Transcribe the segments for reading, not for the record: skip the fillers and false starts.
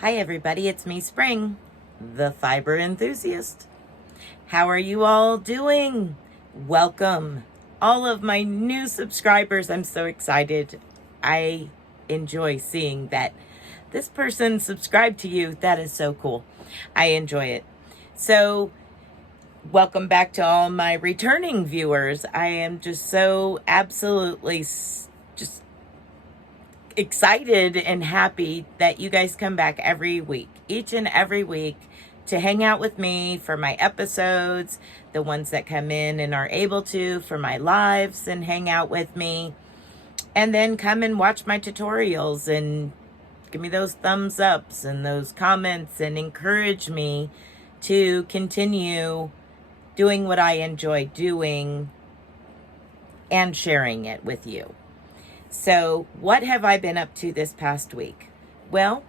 Hi everybody, it's me, Spring, the fiber enthusiast. How are you all doing? Welcome, all of my new subscribers. I'm so excited. I enjoy seeing that this person subscribed to you. That is so cool. I enjoy it. So, welcome back to all my returning viewers. I am just so absolutely just excited and happy that you guys come back every week, each and every week, to hang out with me for my episodes, the ones that come in and are able to, for my lives and hang out with me, and then come and watch my tutorials and give me those thumbs ups and those comments and encourage me to continue doing what I enjoy doing and sharing it with you. So, what have I been up to this past week? Well,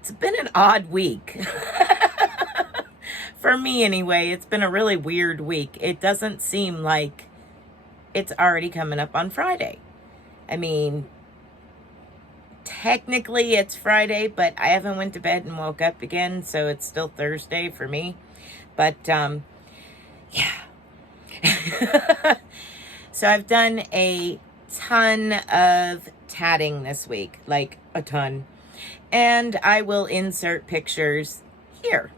it's been an odd week. For me, anyway, it's been a really weird week. It doesn't seem like it's already coming up on Friday. I mean, technically it's Friday, but I haven't went to bed and woke up again, so it's still Thursday for me. But, yeah. So I've done a ton of tatting this week, like a ton, and I will insert pictures here.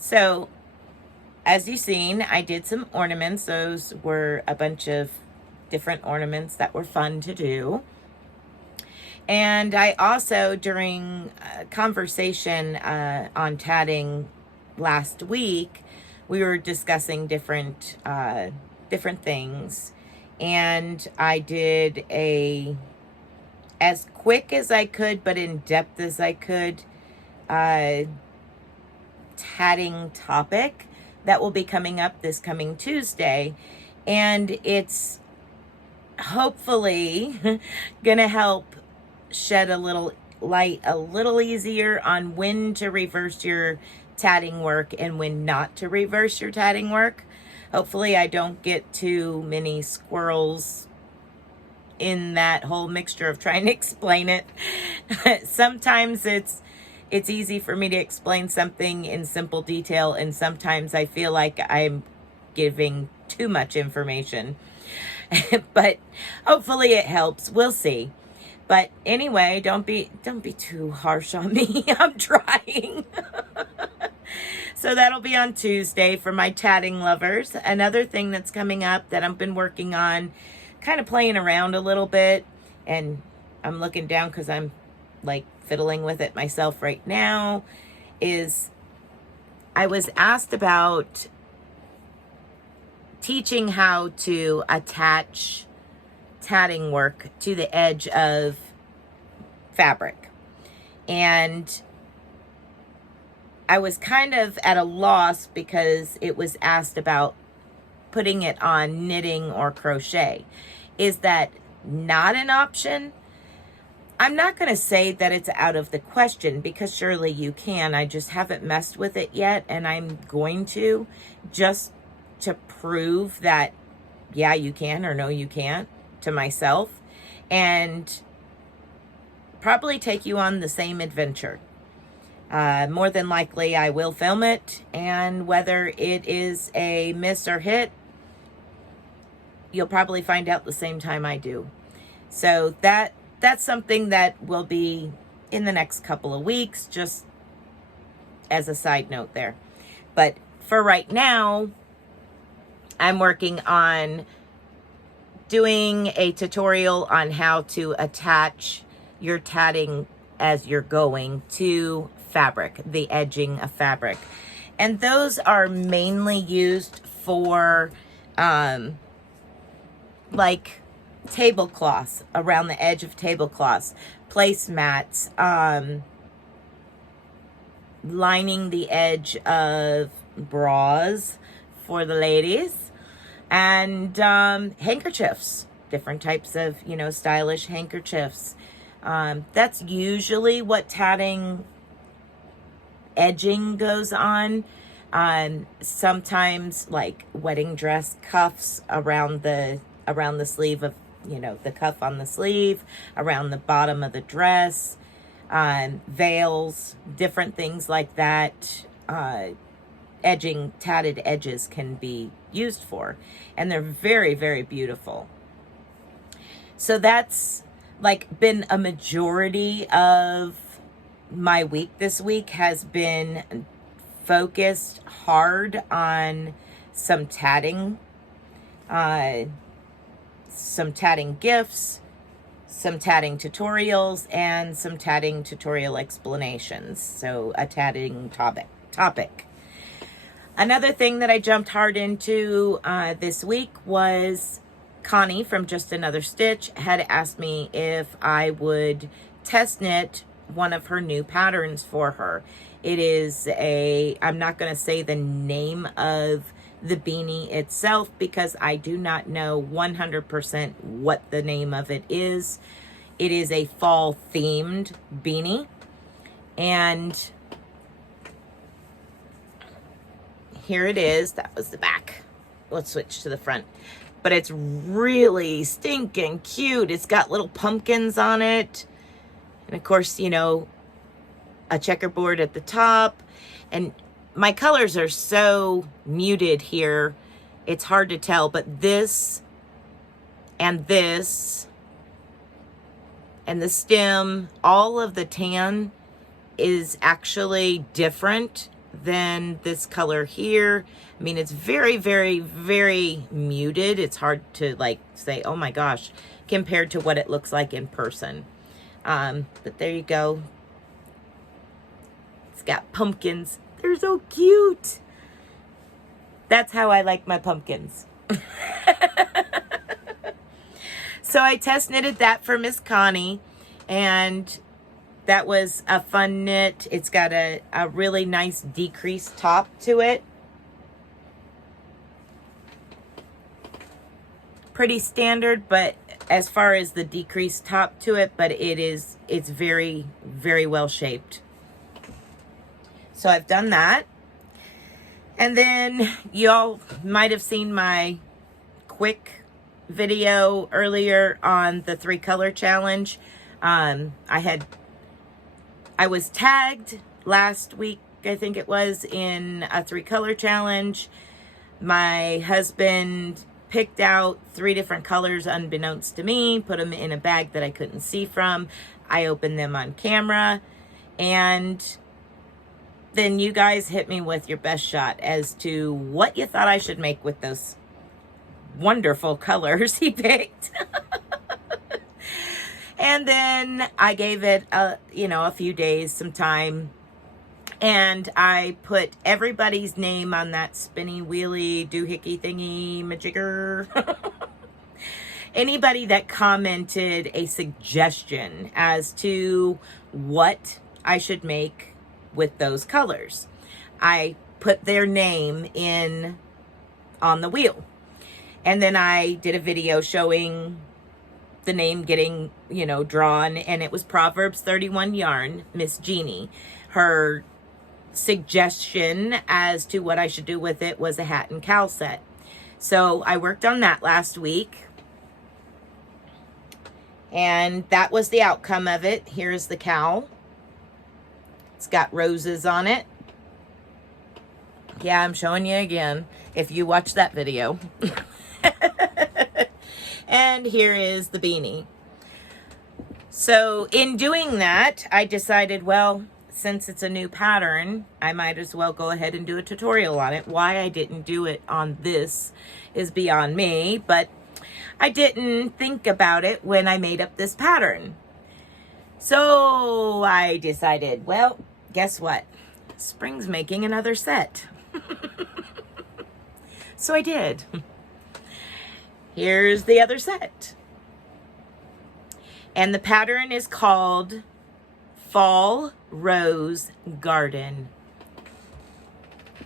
So, as you've seen, I did some ornaments. Those were a bunch of different ornaments that were fun to do. And I also, during a conversation on tatting last week, we were discussing different things. And I did as quick as I could, but in depth as I could, tatting topic that will be coming up this coming Tuesday. And it's hopefully gonna help shed a little light a little easier on when to reverse your tatting work and when not to reverse your tatting work. Hopefully I don't get too many squirrels in that whole mixture of trying to explain it. Sometimes it's easy for me to explain something in simple detail, and sometimes I feel like I'm giving too much information. But hopefully it helps. We'll see. But anyway, don't be too harsh on me. I'm trying. So that'll be on Tuesday for my tatting lovers. Another thing that's coming up that I've been working on, kind of playing around a little bit, and I'm looking down because I'm like fiddling with it myself right now, is I was asked about teaching how to attach tatting work to the edge of fabric. And I was kind of at a loss because it was asked about putting it on knitting or crochet. Is that not an option? I'm not going to say that it's out of the question, because surely you can. I just haven't messed with it yet, and I'm going to, just to prove that, yeah, you can, or no, you can't, to myself, and probably take you on the same adventure. More than likely, I will film it, and whether it is a miss or hit, you'll probably find out the same time I do. So that's something that will be in the next couple of weeks, just as a side note there. But for right now, I'm working on doing a tutorial on how to attach your tatting as you're going to fabric, the edging of fabric. And those are mainly used for like tablecloths, around the edge of tablecloths, placemats, lining the edge of bras for the ladies, and handkerchiefs, different types of, you know, stylish handkerchiefs. That's usually what tatting edging goes on. Sometimes like wedding dress cuffs around the sleeve of, you know, the cuff on the sleeve, around the bottom of the dress, veils, different things like that. Edging, tatted edges can be used for, and they're very, very beautiful. So that's like been a majority of my week. This week has been focused hard on some tatting gifts, some tatting tutorials, and some tatting tutorial explanations. So a tatting topic. Another thing that I jumped hard into this week was Connie from Just Another Stitch had asked me if I would test knit one of her new patterns for her. It is I'm not going to say the name of the beanie itself because I do not know 100% what the name of it is. It is a fall themed beanie, and here it is. That was the back. Let's switch to the front. But it's really stinking cute. It's got little pumpkins on it. And of course, you know, a checkerboard at the top. And my colors are so muted here, it's hard to tell. But this and the stem, all of the tan is actually different than this color here. I mean, it's very, very, very muted. It's hard to like say, oh my gosh, compared to what it looks like in person. But there you go. It's got pumpkins. They're so cute. That's how I like my pumpkins. So I test knitted that for Miss Connie, and that was a fun knit. It's got a really nice decreased top to it. Pretty standard, but as far as the decreased top to it, but it's very, very well shaped. So I've done that. And then y'all might have seen my quick video earlier on the 3-color challenge. I was tagged last week, I think it was, in a 3-color challenge. My husband picked out 3 different colors unbeknownst to me, put them in a bag that I couldn't see from. I opened them on camera, and then you guys hit me with your best shot as to what you thought I should make with those wonderful colors he picked. And then I gave it a few days, some time, and I put everybody's name on that spinny wheelie doohickey thingy majigger. Anybody that commented a suggestion as to what I should make with those colors, I put their name in on the wheel. And then I did a video showing the name getting, drawn, and it was Proverbs 31 yarn, Miss Jeannie. Her suggestion as to what I should do with it was a hat and cowl set. So I worked on that last week, and that was the outcome of it. Here's the cowl. It's got roses on it. Yeah, I'm showing you again if you watch that video. And here is the beanie. So in doing that, I decided, well, since it's a new pattern, I might as well go ahead and do a tutorial on it. Why I didn't do it on this is beyond me, but I didn't think about it when I made up this pattern. So I decided, well, guess what? Spring's making another set. So I did. here's the other set. And the pattern is called Fall Rose Garden.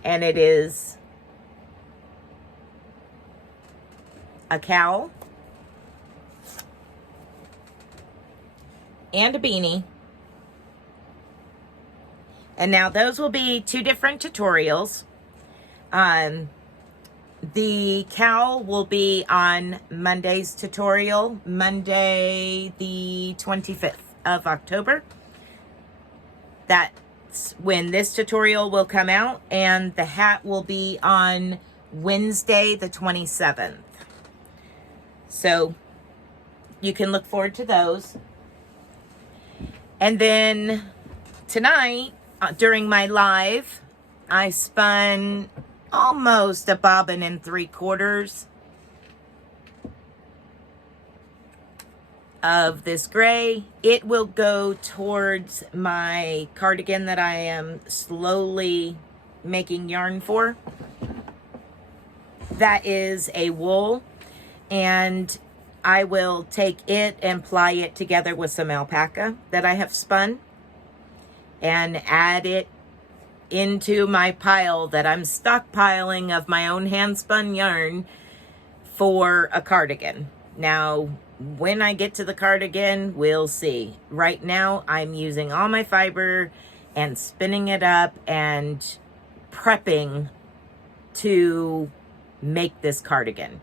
And it is a cowl and a beanie. And now those will be 2 different tutorials. The cowl will be on Monday's tutorial, Monday the 25th of October. That's when this tutorial will come out, and the hat will be on Wednesday the 27th. So you can look forward to those. And then tonight, during my live, I spun almost a 1 3/4 of this gray. It will go towards my cardigan that I am slowly making yarn for. That is a wool, and I will take it and ply it together with some alpaca that I have spun and add it into my pile that I'm stockpiling of my own hand spun yarn for a cardigan. Now, when I get to the cardigan, we'll see. Right now, I'm using all my fiber and spinning it up and prepping to make this cardigan.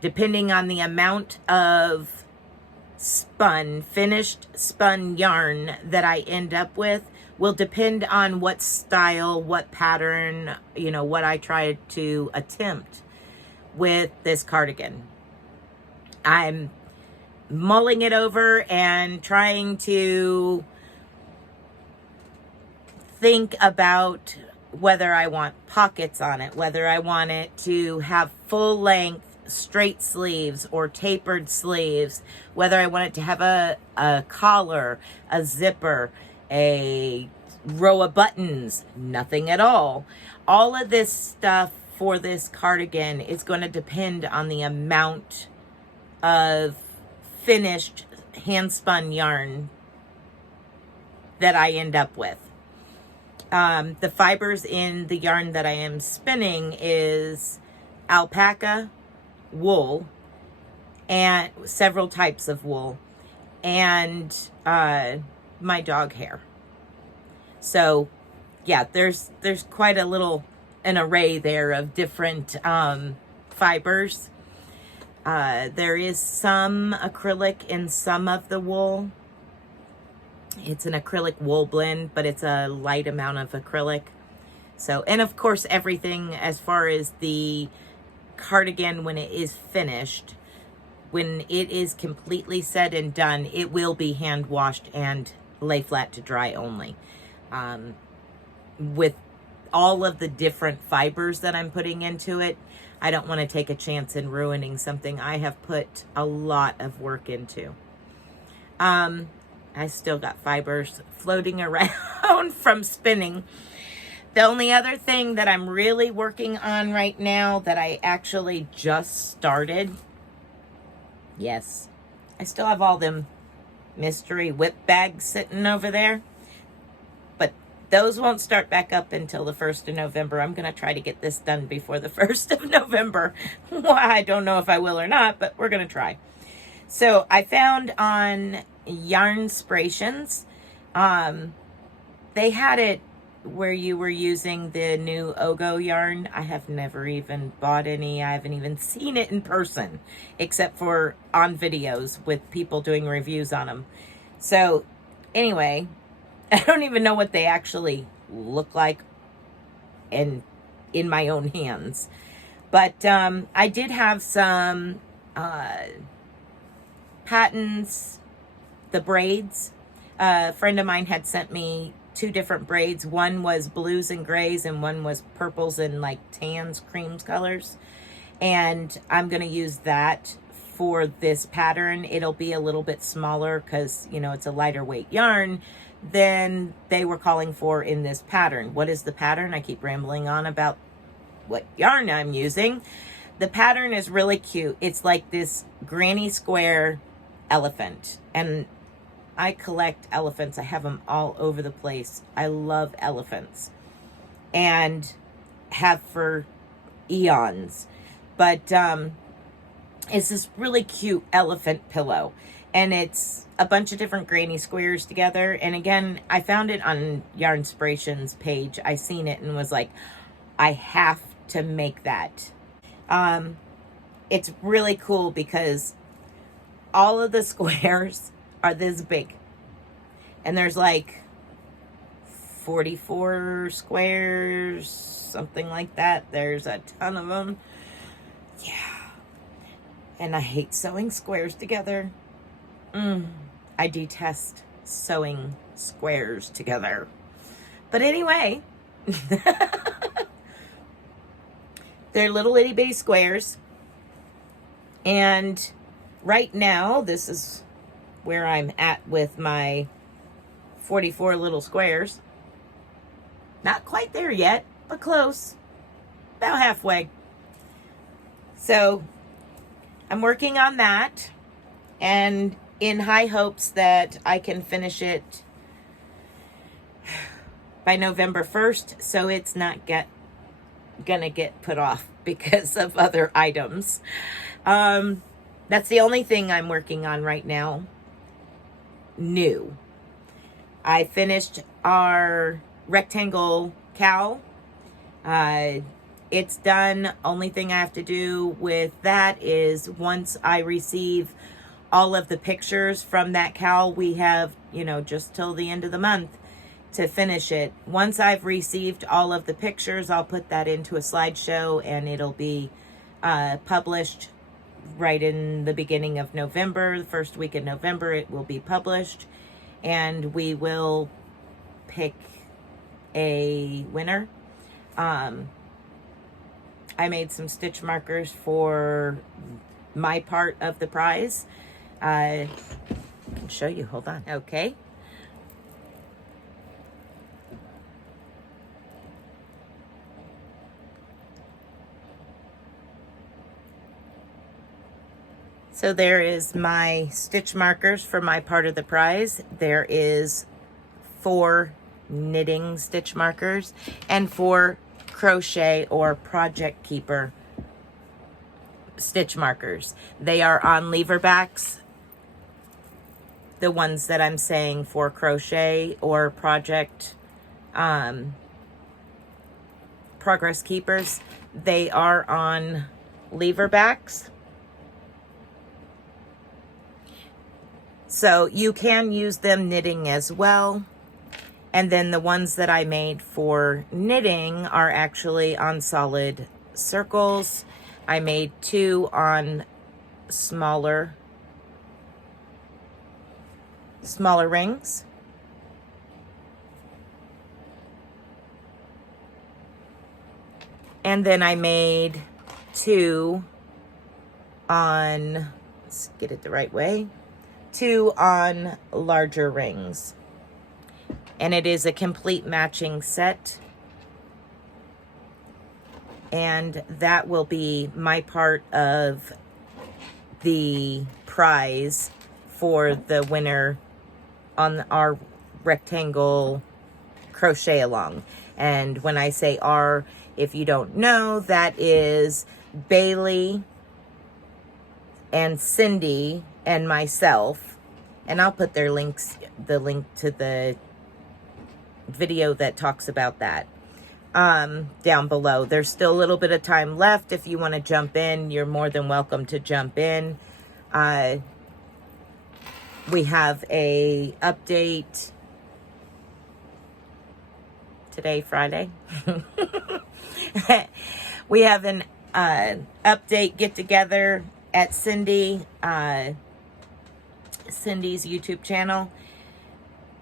Depending on the amount of finished spun yarn that I end up with, will depend on what style, what pattern, what I try to attempt with this cardigan. I'm mulling it over and trying to think about whether I want pockets on it, whether I want it to have full length straight sleeves or tapered sleeves, whether I want it to have a collar, a zipper, a row of buttons, nothing at all. All of this stuff for this cardigan is going to depend on the amount of finished hand spun yarn that I end up with. The fibers in the yarn that I am spinning is alpaca, wool, and several types of wool, and my dog hair. So yeah, there's quite an array there of different fibers. There is some acrylic in some of the wool. It's an acrylic wool blend, but it's a light amount of acrylic. So, and of course, everything as far as the cardigan, when it is finished, when it is completely said and done, it will be hand washed and lay flat to dry only. With all of the different fibers that I'm putting into it, I don't want to take a chance in ruining something I have put a lot of work into. I still got fibers floating around from spinning. The only other thing that I'm really working on right now that I actually just started, yes, I still have all them mystery whip bags sitting over there, but those won't start back up until the 1st of November. I'm going to try to get this done before the 1st of November. Well, I don't know if I will or not, but we're going to try. So I found on Yarnspirations, they had it where you were using the new Ogo yarn. I have never even bought any. I haven't even seen it in person, except for on videos with people doing reviews on them. So anyway, I don't even know what they actually look like in my own hands. But I did have some patterns, the braids. A friend of mine had sent me 2 different braids. One was blues and grays, and one was purples and like tans, creams colors. And I'm going to use that for this pattern. It'll be a little bit smaller because, it's a lighter weight yarn than they were calling for in this pattern. What is the pattern? I keep rambling on about what yarn I'm using. the pattern is really cute. It's like this granny square elephant, and I collect elephants. I have them all over the place. I love elephants and have for eons. But it's this really cute elephant pillow, and it's a bunch of different granny squares together. And again, I found it on Yarnspiration's page. I seen it and was like, I have to make that. It's really cool because all of the squares are this big, and there's like 44 squares, something like that. There's a ton of them. Yeah. And I hate sewing squares together. I detest sewing squares together. But anyway, they're little itty bitty squares. And right now, this is where I'm at with my 44 little squares. Not quite there yet, but close. About halfway. So I'm working on that, and in high hopes that I can finish it by November 1st, so it's not gonna get put off because of other items. That's the only thing I'm working on right now. New. I finished our rectangle KAL. It's done. Only thing I have to do with that is once I receive all of the pictures from that KAL, we have, just till the end of the month to finish it. Once I've received all of the pictures, I'll put that into a slideshow, and it'll be published right in the beginning of November. The first week in November, it will be published, and we will pick a winner. I made some stitch markers for my part of the prize. I can show you, hold on. Okay. So there is my stitch markers for my part of the prize. There is 4 knitting stitch markers and 4 crochet or project keeper stitch markers. They are on lever backs. The ones that I'm saying for crochet or project progress keepers, they are on lever backs. So you can use them knitting as well. And then the ones that I made for knitting are actually on solid circles. I made 2 on smaller rings. And then I made 2 on, let's get it the right way, 2 on larger rings. And it is a complete matching set. And that will be my part of the prize for the winner on our rectangle crochet along. And when I say our, if you don't know, that is Bailey and Cindy and myself. And I'll put their links, the link to the video that talks about that down below. There's still a little bit of time left. If you want to jump in, you're more than welcome to jump in. We have a update today, Friday. We have an update get together at Cindy's YouTube channel,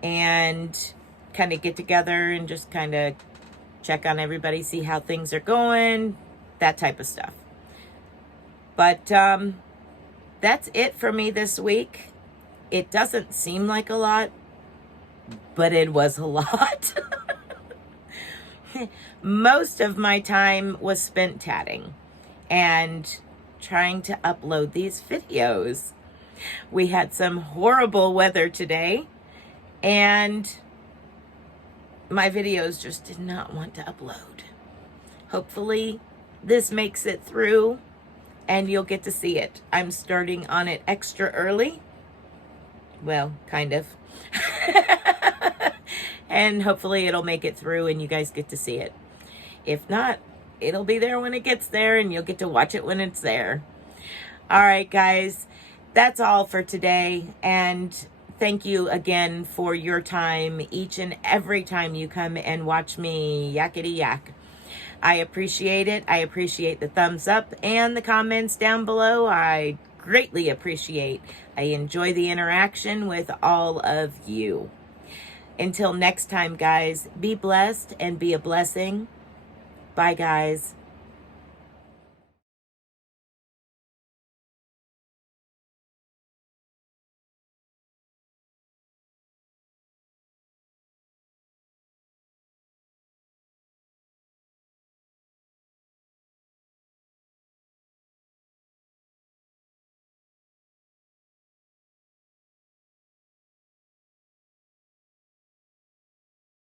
and kind of get together and just kind of check on everybody, see how things are going, that type of stuff. But that's it for me this week. It doesn't seem like a lot, but it was a lot. Most of my time was spent tatting. and trying to upload these videos. We had some horrible weather today, and my videos just did not want to upload. Hopefully this makes it through and you'll get to see it. I'm starting on it extra early. Well, kind of. And hopefully it'll make it through and you guys get to see it. If not, it'll be there when it gets there and you'll get to watch it when it's there. All right, guys, that's all for today. And thank you again for your time each and every time you come and watch me yakety yak. I appreciate it. I appreciate the thumbs up and the comments down below. I greatly appreciate. I enjoy the interaction with all of you. Until next time, guys, be blessed and be a blessing. Bye, guys.